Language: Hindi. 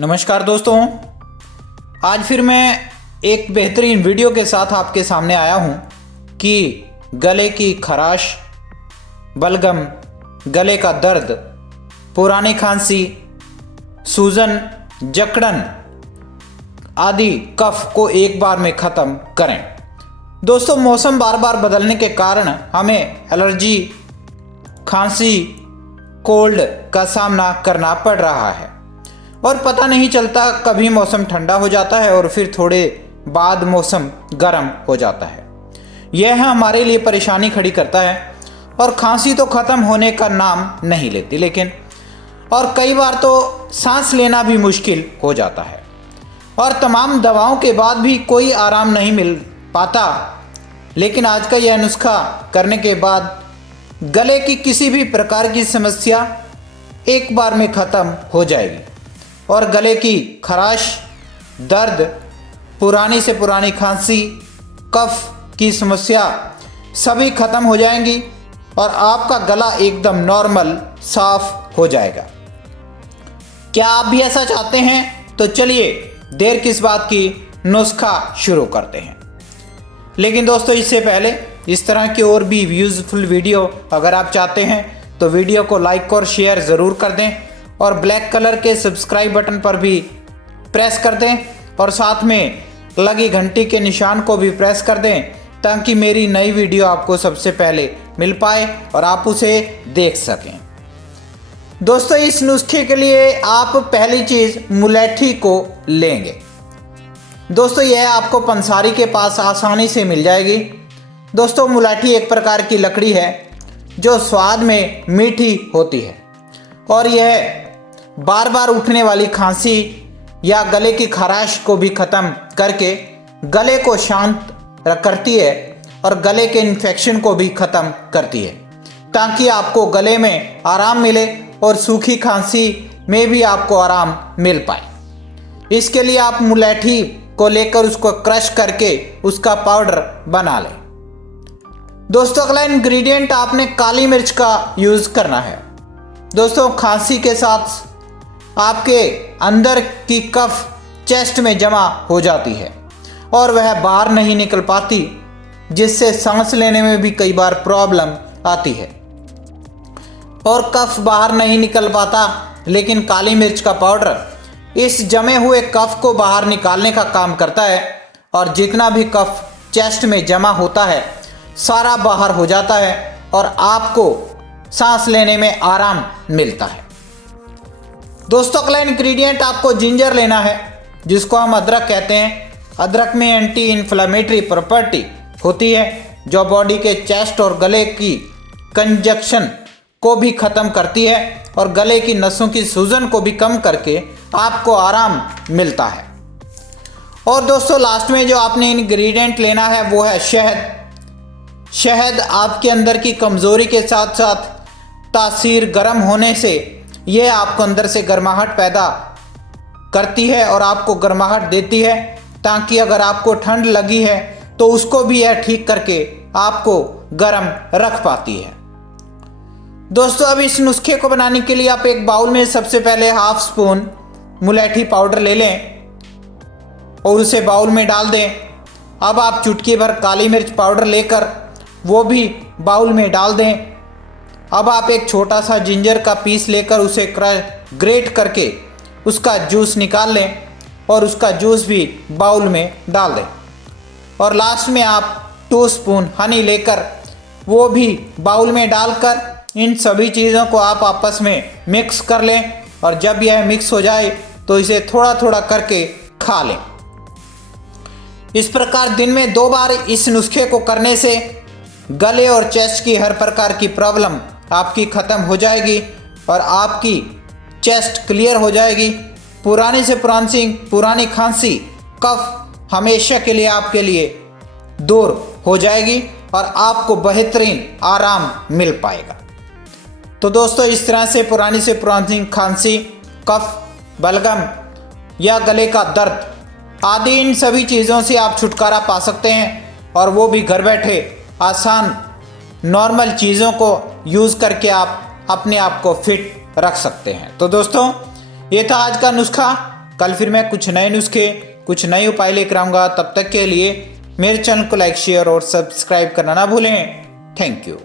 नमस्कार दोस्तों, आज फिर मैं एक बेहतरीन वीडियो के साथ आपके सामने आया हूं कि गले की खराश, बलगम, गले का दर्द, पुरानी खांसी, सूजन, जकड़न आदि कफ को एक बार में ख़त्म करें। दोस्तों, मौसम बार बार बदलने के कारण हमें एलर्जी, खांसी, कोल्ड का सामना करना पड़ रहा है और पता नहीं चलता, कभी मौसम ठंडा हो जाता है और फिर थोड़े बाद मौसम गर्म हो जाता है। यह हमारे लिए परेशानी खड़ी करता है और खांसी तो ख़त्म होने का नाम नहीं लेती, लेकिन और कई बार तो सांस लेना भी मुश्किल हो जाता है और तमाम दवाओं के बाद भी कोई आराम नहीं मिल पाता। लेकिन आज का यह नुस्खा करने के बाद गले की किसी भी प्रकार की समस्या एक बार में ख़त्म हो जाएगी और गले की खराश, दर्द, पुरानी से पुरानी खांसी, कफ की समस्या सभी ख़त्म हो जाएंगी और आपका गला एकदम नॉर्मल, साफ हो जाएगा। क्या आप भी ऐसा चाहते हैं? तो चलिए देर किस बात की, नुस्खा शुरू करते हैं। लेकिन दोस्तों, इससे पहले इस तरह की और भी यूज़फुल वीडियो अगर आप चाहते हैं तो वीडियो को लाइक और शेयर ज़रूर कर दें और ब्लैक कलर के सब्सक्राइब बटन पर भी प्रेस कर दें और साथ में लगी घंटी के निशान को भी प्रेस कर दें ताकि मेरी नई वीडियो आपको सबसे पहले मिल पाए और आप उसे देख सकें। दोस्तों, इस नुस्खे के लिए आप पहली चीज़ मुलैठी को लेंगे। दोस्तों, यह आपको पंसारी के पास आसानी से मिल जाएगी। दोस्तों, मुलैठी एक प्रकार की लकड़ी है जो स्वाद में मीठी होती है और यह बार बार उठने वाली खांसी या गले की खराश को भी ख़त्म करके गले को शांत करती है और गले के इन्फेक्शन को भी ख़त्म करती है ताकि आपको गले में आराम मिले और सूखी खांसी में भी आपको आराम मिल पाए। इसके लिए आप मुलैठी को लेकर उसको क्रश करके उसका पाउडर बना लें। दोस्तों, अगला इंग्रेडिएंट आपने काली मिर्च का यूज़ करना है। दोस्तों, खांसी के साथ आपके अंदर की कफ चेस्ट में जमा हो जाती है और वह बाहर नहीं निकल पाती, जिससे सांस लेने में भी कई बार प्रॉब्लम आती है और कफ बाहर नहीं निकल पाता। लेकिन काली मिर्च का पाउडर इस जमे हुए कफ को बाहर निकालने का काम करता है और जितना भी कफ चेस्ट में जमा होता है सारा बाहर हो जाता है और आपको सांस लेने में आराम मिलता है। दोस्तों, अगला इंग्रेडिएंट आपको जिंजर लेना है, जिसको हम अदरक कहते हैं। अदरक में एंटी इन्फ्लेमेटरी प्रॉपर्टी होती है जो बॉडी के चेस्ट और गले की कंजक्शन को भी ख़त्म करती है और गले की नसों की सूजन को भी कम करके आपको आराम मिलता है। और दोस्तों, लास्ट में जो आपने इंग्रेडिएंट लेना है वो है शहद। शहद आपके अंदर की कमज़ोरी के साथ साथ तासीर गर्म होने से यह आपको अंदर से गर्माहट पैदा करती है और आपको गर्माहट देती है ताकि अगर आपको ठंड लगी है तो उसको भी यह ठीक करके आपको गर्म रख पाती है। दोस्तों, अब इस नुस्खे को बनाने के लिए आप एक बाउल में सबसे पहले हाफ स्पून मुलैठी पाउडर ले लें और उसे बाउल में डाल दें। अब आप चुटकी भर काली मिर्च पाउडर लेकर वो भी बाउल में डाल दें। अब आप एक छोटा सा जिंजर का पीस लेकर उसे ग्रेट करके उसका जूस निकाल लें और उसका जूस भी बाउल में डाल दें। और लास्ट में आप 2 स्पून हनी लेकर वो भी बाउल में डालकर इन सभी चीज़ों को आप आपस में मिक्स कर लें और जब यह मिक्स हो जाए तो इसे थोड़ा थोड़ा करके खा लें। इस प्रकार दिन में 2 बार इस नुस्खे को करने से गले और चेस्ट की हर प्रकार की प्रॉब्लम आपकी ख़त्म हो जाएगी और आपकी चेस्ट क्लियर हो जाएगी। पुरानी से पुरानी खांसी, कफ हमेशा के लिए आपके लिए दूर हो जाएगी और आपको बेहतरीन आराम मिल पाएगा। तो दोस्तों, इस तरह से पुरानी खांसी, कफ, बलगम या गले का दर्द आदि इन सभी चीज़ों से आप छुटकारा पा सकते हैं और वो भी घर बैठे आसान नॉर्मल चीज़ों को यूज़ करके आप अपने आप को फिट रख सकते हैं। तो दोस्तों, ये था आज का नुस्खा। कल फिर मैं कुछ नए नुस्खे, कुछ नए उपाय लेकर आऊँगा। तब तक के लिए मेरे चैनल को लाइक, शेयर और सब्सक्राइब करना ना भूलें। Thank you.